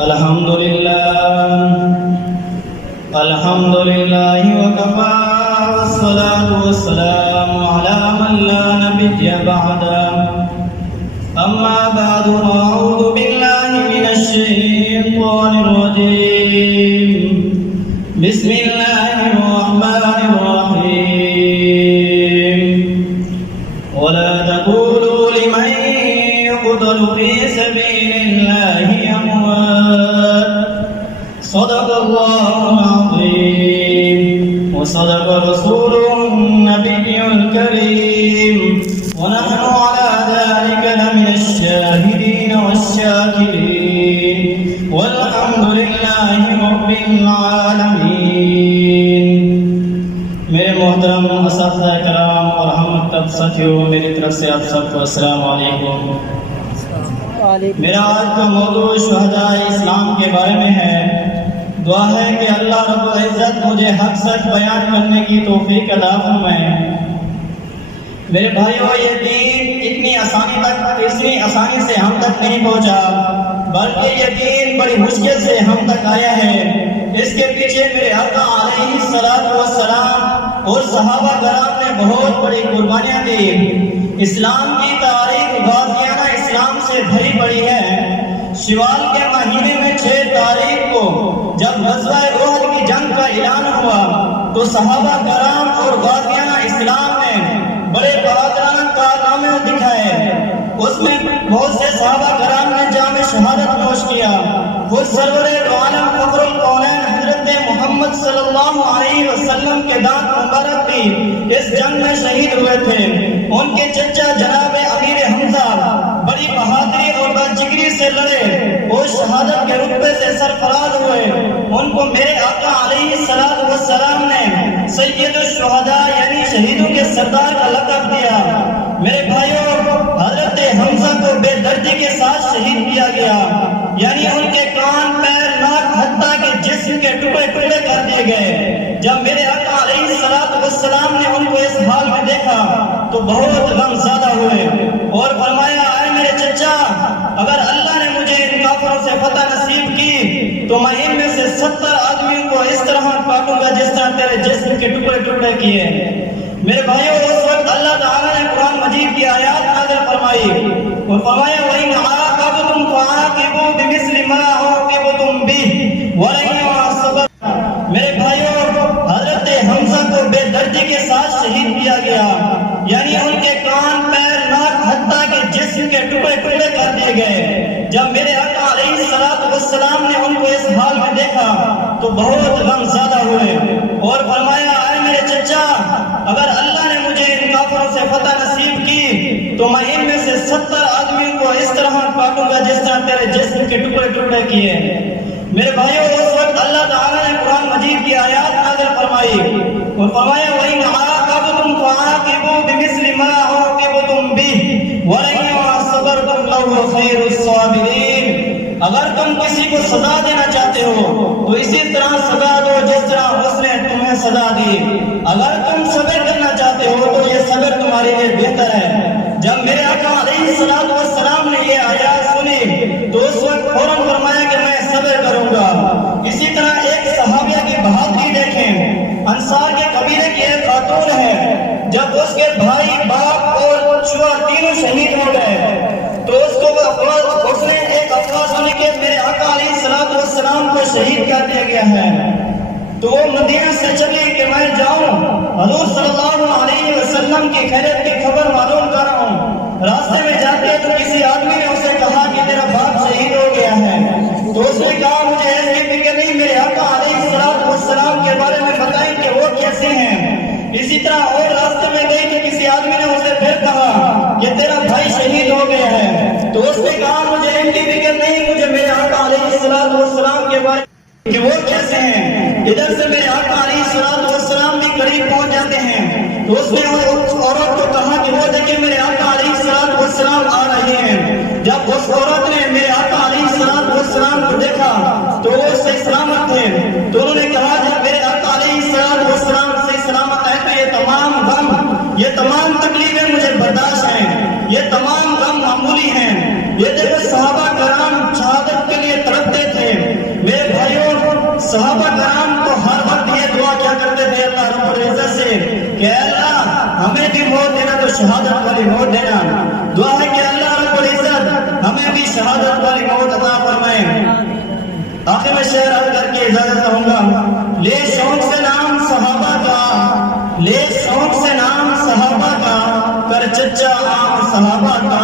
الحمد لله وكفى والصلاة والسلام على من لا نبي بعده أما بعد أعوذ بالله من الشيطان الرجيم بسم الله الرحمن الرحيم ولا تقولوا لمن يقتل في سبيل الله أموات صدق الله العظيم وصدق رسوله النبي الكريم ونحن على ذلك لمن الشاهدين والشاكرين والحمد لله رب العالمين. میرے محترم اساتذہ کرام اور ہم مکتب ساتھیوں، میری طرف سے آپ سب کو السلام علیکم. میرا آج کا موضوع شہداء اسلام کے بارے میں ہے. دعا ہے کہ اللہ رب العزت مجھے حق سچ بیان کرنے کی توفیق عطا فرمائے. میرے بھائیو، یہ دین اتنی آسانی سے ہم تک نہیں پہنچا، بلکہ یہ دین بڑی مشکل سے ہم تک آیا ہے. اس کے پیچھے میرے آقا علیہ السلام اور صحابہ کرام نے بہت بڑی قربانیاں دی. اسلام کی تاریخ غازیانہ اسلام سے بھری پڑی ہے. شوال کے مہینے میں 6 تاریخ کو جب غزوہ احد کی جنگ کا اعلان ہوا تو صحابہ کرام اور غازیانہ اسلام نے بڑے بہادرانہ کارنامے دکھائے. اس میں بہت سے صحابہ کرام نے جام شہادت نوش کیا. خود سرور دو عالم فخر الکونین حضرت محمد صلی اللہ علیہ وسلم کے دانت مبارک بھی اس جنگ میں شہید ہوئے تھے. ان کے چچا جناب امیر حمزہ بڑی بہادری اور باجگری سے لڑے اور شہادت کے رتبے سے سرفراز ہوئے. ان کو میرے آقا علیہ السلام نے سید الشہداء یعنی شہیدوں کے سردار کا لقب دیا. میرے بھائیوں، حضرت حمزہ کو بے دردی کے ساتھ شہید کیا گیا، یعنی ان کے کان، پیر، ناک، حتیٰ کہ جسم کے ٹکڑے ٹکڑے کر دیے گئے. جب میرے آقا علیہ السلام نے ان کو اس حال میں دیکھا تو بہت غم زدہ ہوئے اور فرمایا، اے میرے چچا، اگر اللہ نے مجھے ان کافروں سے فتح نصیب کی تو میں ان میں سے 70 آدمیوں کو اس طرح کاٹوں گا جس طرح تیرے جسم کے ٹکڑے ٹکڑے کیے. میرے بھائیوں، اس وقت اللہ تعالیٰ نے قرآن مجید کی آیات نازل فرمائی اور فرمایا، وَإِنْ عَاقَبْتُمْ فَعَاقِبُوا بِمِثْلِ مَا عُوقِبْتُمْ بِهِ وَلَئِنْ صَبَرْتُمْ. میرے بھائیوں، حضرت حمزہ کو بے دردی کے ساتھ شہید کیا گیا، یعنی ان کے کان، پیر، ناک، حتیٰ کہ جسم کے ٹکڑے ٹکڑے کر دیے گئے. جب میرے آقا علیہ السلام نے ان کو اس حال میں دیکھا تو بہت غم زدہ ہوئے اور فرمایا، اے میرے چچا، اگر اللہ نے مجھے ان کافروں سے فتح نصیب کی تو میں ان میں سے 70 آدمیوں کو اس طرح کاٹوں گا جس طرح تیرے جسم کے ٹکڑے ٹکڑے کیے. میرے بھائیوں، اس وقت اللہ تعالیٰ نے قرآن مجید کی آیات نازل فرمائی اور فرمایا، وَإِنْ عَاقَبْتُمْ فَعَاقِبُوا بِمِثْلِ مَا عُوقِبْتُمْ بِهِ وَلَئِنْ صَبَرْتُمْ لَهُوَ خَيْرُ الصَّابِرِينَ. اگر تم کسی کو سزا دینا چاہتے ہو تو اسی طرح سزا دو جس طرح اس نے تمہیں سزا دی. اگر تم صبر کرنا چاہتے ہو تو یہ صبر تمہارے لیے بہتر ہے. جب میرے آقا علیہ السلام نے یہ آیات سنی تو اس وقت فوراً فرمایا کہ میں صبر کروں گا. اسی طرح ایک صحابیہ کی بہادری دیکھیں. انصار کے قبیلے کی ایک خاتون ہے، جب اس کے بھائی، باپ اور شوہر تینوں شہید ہو گئے تو اس نے ایک افواہ سنی کہ میرے آقا علیہ السلام کو شہید کر دیا گیا ہے. تو وہ مدینہ سے چلی کہ میں جاؤں حضور صلی اللہ علیہ وسلم کی خیریت کی خبر معلوم کر رہا ہوں. راستے میں جاتے تو کسی آدمی نے اسے کہا کہ تیرا باپ شہید ہو گیا ہے. تو اس نے کہا، مجھے ایسی فکر نہیں، میرے آقا علیہ السلام کے بارے میں بتائیں کہ وہ کیسے ہیں. اسی طرح اور راستے میں گئی کہ کسی آدمی نے اسے پھر کہا کہ تیرا بھائی شہید ہو گیا ہے. تو اس نے کہا، مجھے ان کی فکر نہیں، مجھے میرے آقا علیہ السلام کے بارے کہ وہ کیسے ہیں. ادھر سے میرے آقا علیہ السلام بھی قریب پہنچ جاتے ہیں تو اس نے اس عورت کو کہا کہ وہ دیکھیں میرے آقا علیہ السلام آ رہے ہیں. جب اس عورت نے میرے آقا علیہ السلام کو دیکھا تو وہ صحیح سلامت تھے. تو انہوں نے کہا، جب میرے آقا علیہ السلام صحیح سلامت ہے تو یہ تمام غم، یہ تمام تکلیفیں مجھے برداشت ہیں، یہ تمام غم معمولی ہیں. یہ دیکھو صحابہ کرام شہادت کے لیے تڑپتے تھے، صحابہ کرام تو ہر وقت یہ دعا کیا کرتے تھے اللہ رب العزت سے کہ اللہ ہمیں بھی موت دینا تو شہادت والی موت دینا. دعا ہے کہ اللہ رب العزت ہمیں بھی شہادت والی موت عطا فرمائے. آخر میں شعر عرض کر کے اجازت چاہوں گا. لے شوق سے نام صحابہ کا، لے شوق سے نام صحابہ کا، کر چچا عام صحابہ کا.